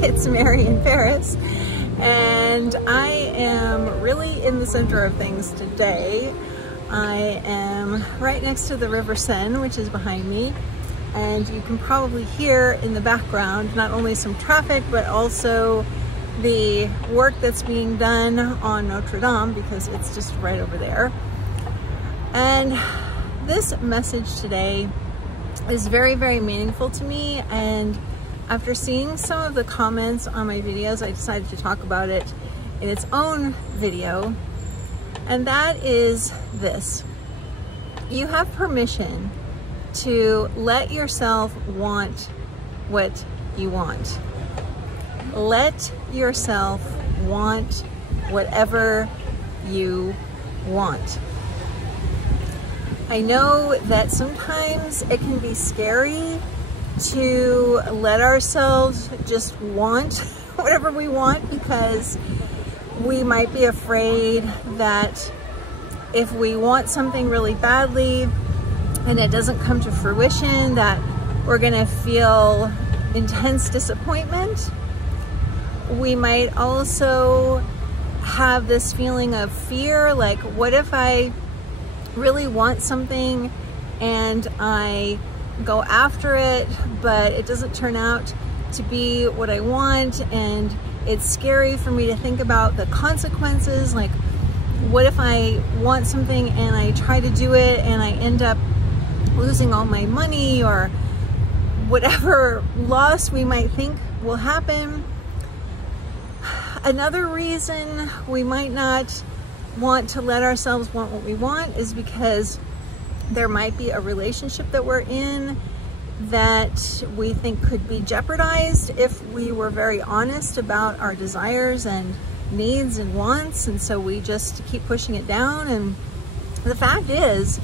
It's Mary in Paris, and I am really in the center of things today. I am right next to the River Seine, which is behind me, and you can probably hear in the background not only some traffic but also the work that's being done on Notre Dame, because it's just right over there. And this message today is very, very meaningful to me, and after seeing some of the comments on my videos, I decided to talk about it in its own video, and that is this: you have permission to let yourself want what you want. Let yourself want whatever you want. I know that sometimes it can be scary to let ourselves just want whatever we want, because we might be afraid that if we want something really badly and it doesn't come to fruition, that we're gonna feel intense disappointment. We might also have this feeling of fear, like, what if I really want something and I go after it, but it doesn't turn out to be what I want, and it's scary for me to think about the consequences. Like, what if I want something and I try to do it and I end up losing all my money, or whatever loss we might think will happen. Another reason we might not want to let ourselves want what we want is because there might be a relationship that we're in that we think could be jeopardized if we were very honest about our desires and needs and wants, and so we just keep pushing it down. And the fact is,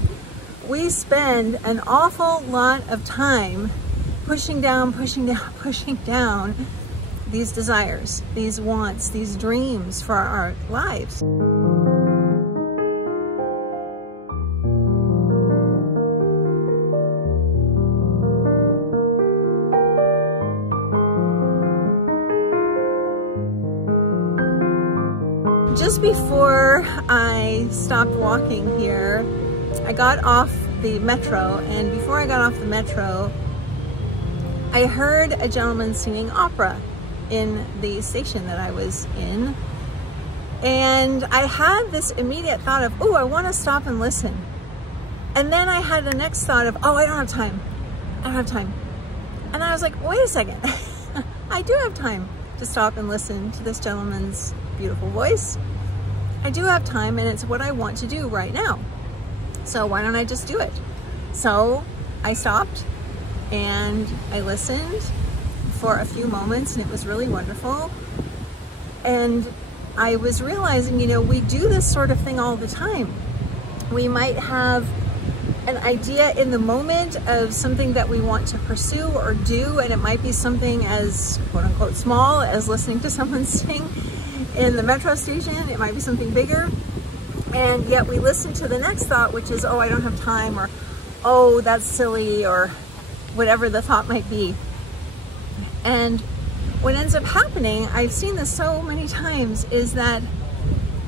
we spend an awful lot of time pushing down these desires, these wants, these dreams for our lives. Just before I stopped walking here, I got off the metro, and before I got off the metro, I heard a gentleman singing opera in the station that I was in, and I had this immediate thought of, oh, I want to stop and listen. And then I had the next thought of, oh, I don't have time. I don't have time. And I was like, wait a second. I do have time to stop and listen to this gentleman's beautiful voice. I do have time, and it's what I want to do right now. So why don't I just do it? So I stopped and I listened for a few moments, and it was really wonderful. And I was realizing, you know, we do this sort of thing all the time. We might have an idea in the moment of something that we want to pursue or do, and it might be something as quote unquote small as listening to someone sing in the metro station. It might be something bigger, and yet we listen to the next thought, which is, oh, I don't have time, or oh, that's silly, or whatever the thought might be. And what ends up happening, I've seen this so many times, is that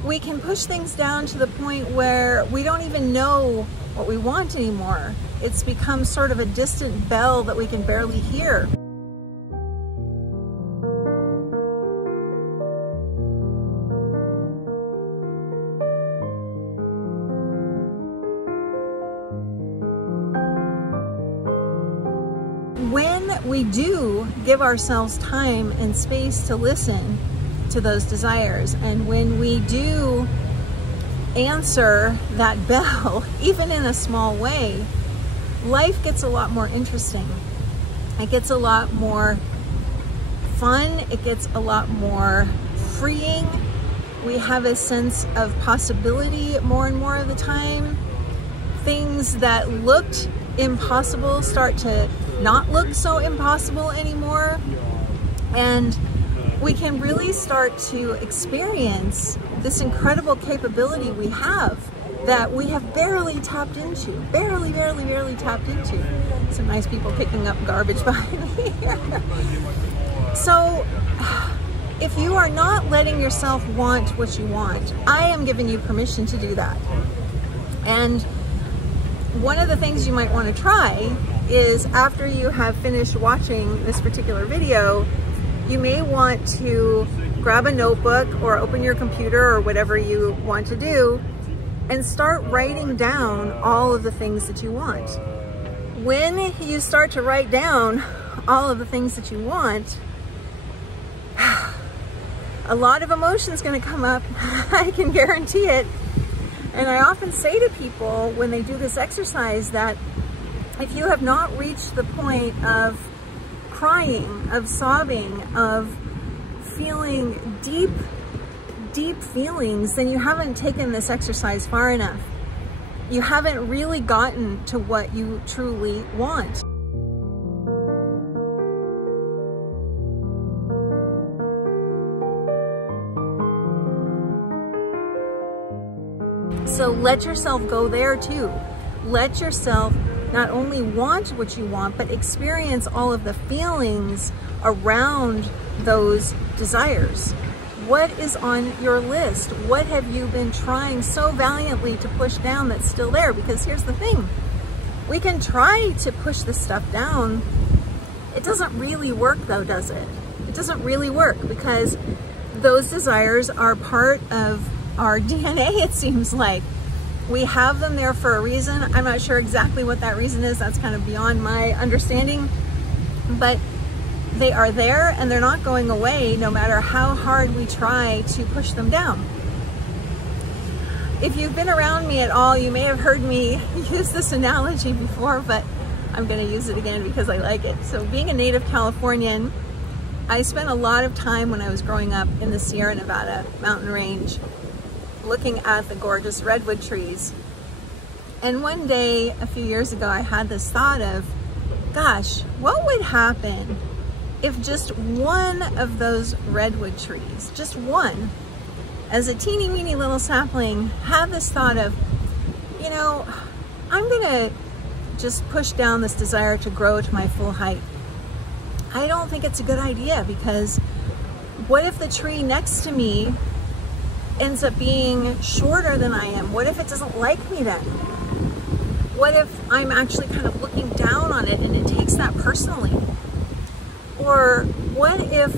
we can push things down to the point where we don't even know what we want anymore. It's become sort of a distant bell that we can barely hear. When we do give ourselves time and space to listen to those desires, and when we do answer that bell, even in a small way, life gets a lot more interesting. It gets a lot more fun. It gets a lot more freeing. We have a sense of possibility more and more of the time. Things that looked impossible start to not look so impossible anymore, and we can really start to experience this incredible capability we have that we have barely tapped into, barely tapped into. Some nice people picking up garbage behind me here. So if you are not letting yourself want what you want, I am giving you permission to do that. And one of the things you might want to try is, after you have finished watching this particular video, you may want to grab a notebook or open your computer or whatever you want to do and start writing down all of the things that you want. When you start to write down all of the things that you want, a lot of emotion is going to come up. I can guarantee it. And I often say to people when they do this exercise that if you have not reached the point of crying, of sobbing, of feeling deep, deep feelings, then you haven't taken this exercise far enough. You haven't really gotten to what you truly want. So let yourself go there too. Let yourself not only want what you want, but experience all of the feelings around those desires. What is on your list? What have you been trying so valiantly to push down that's still there? Because here's the thing, we can try to push this stuff down. It doesn't really work though, does it? It doesn't really work, because those desires are part of our DNA, it seems like. We have them there for a reason. I'm not sure exactly what that reason is. That's kind of beyond my understanding. But they are there and they're not going away no matter how hard we try to push them down. If you've been around me at all, you may have heard me use this analogy before, but I'm going to use it again because I like it. So being a native Californian, I spent a lot of time when I was growing up in the Sierra Nevada mountain range looking at the gorgeous redwood trees. And one day, a few years ago, I had this thought of, gosh, what would happen if just one of those redwood trees, just one, as a teeny weeny little sapling, had this thought of, you know, I'm gonna just push down this desire to grow to my full height. I don't think it's a good idea, because what if the tree next to me ends up being shorter than I am? What if it doesn't like me then? What if I'm actually kind of looking down on it and it takes that personally? Or what if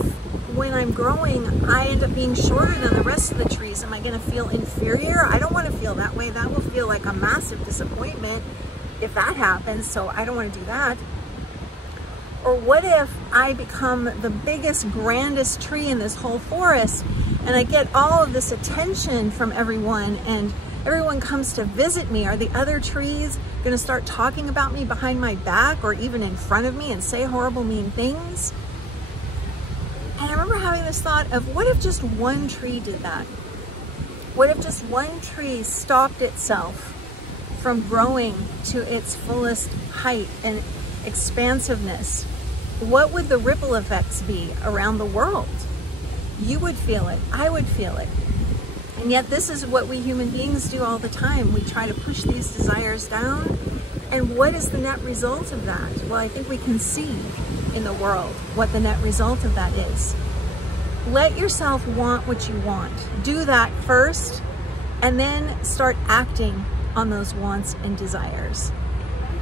when I'm growing, I end up being shorter than the rest of the trees? Am I going to feel inferior? I don't want to feel that way. That will feel like a massive disappointment if that happens, so I don't want to do that. Or what if I become the biggest, grandest tree in this whole forest, and I get all of this attention from everyone, and everyone comes to visit me? Are the other trees going to start talking about me behind my back or even in front of me and say horrible, mean things? And I remember having this thought of, what if just one tree did that? What if just one tree stopped itself from growing to its fullest height and expansiveness? What would the ripple effects be around the world? You would feel it. I would feel it. And yet this is what we human beings do all the time. We try to push these desires down. And what is the net result of that? Well, I think we can see in the world what the net result of that is. Let yourself want what you want. Do that first, and then start acting on those wants and desires.